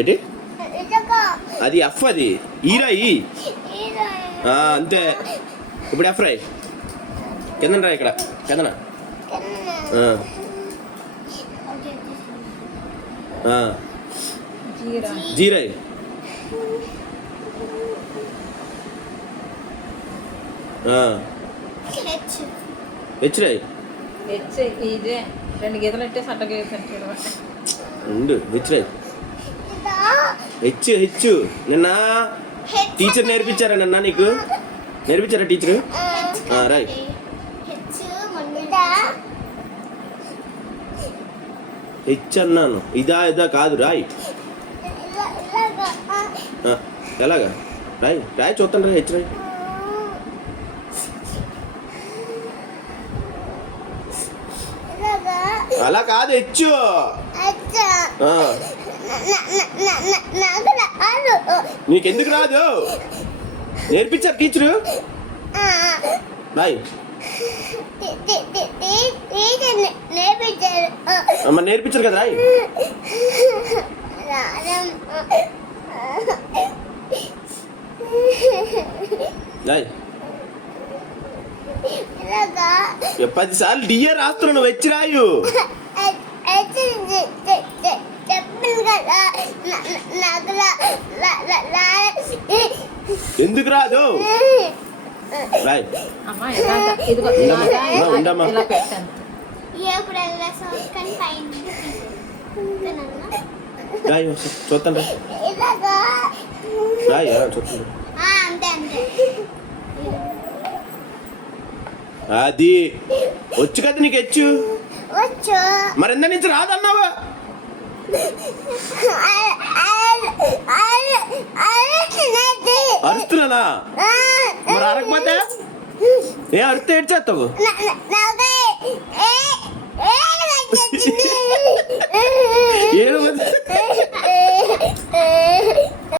ఏంటి అది ఎఫ్, అది ఈరాయి అంతే. ఇప్పుడు ఎఫ్ రాయి, కింద రా, ఇక్కడ కిందన జీరాయి. హెచ్ రాయి, రెండు గీతలు అంటే సట్టగా ఉండు. హెచ్ రాయి, హెచ్ హెచ్. నిన్న టీచర్ నేర్పించారా? నిన్న నీకు నేర్పించారా టీచరు? రాయ్. హెచ్ అన్నాను. ఇదా ఇదా కాదు, రాయ్. ఎలాగా? రాయ్ రాయ్, చూస్తాను రా. హెచ్ రాయ్. అలా కాదు, హెచ్. నీకెందుకు రాదు? నేర్పించారు టీచరు. బాయ్. అమ్మ నేర్పించారు కదా, రాయ్. రాయ్. 10 సార్లు డిఏ రాస్తున్నావు, నువ్వు హెచ్ రాయు. ఎందుకు రాదు? రాయ్. ఉండమ్మా. రాయ్ చూస్తాను. రాయ్ చూస్తాను. అది వచ్చు కదా నీకు హెచ్చు. మరి ఎంత నుంచి రాదన్నావా? అరుస్తున్నానా? మరి అరగపోతే ఏ అరిస్తే ఏడ్చేస్తావు? ఏడు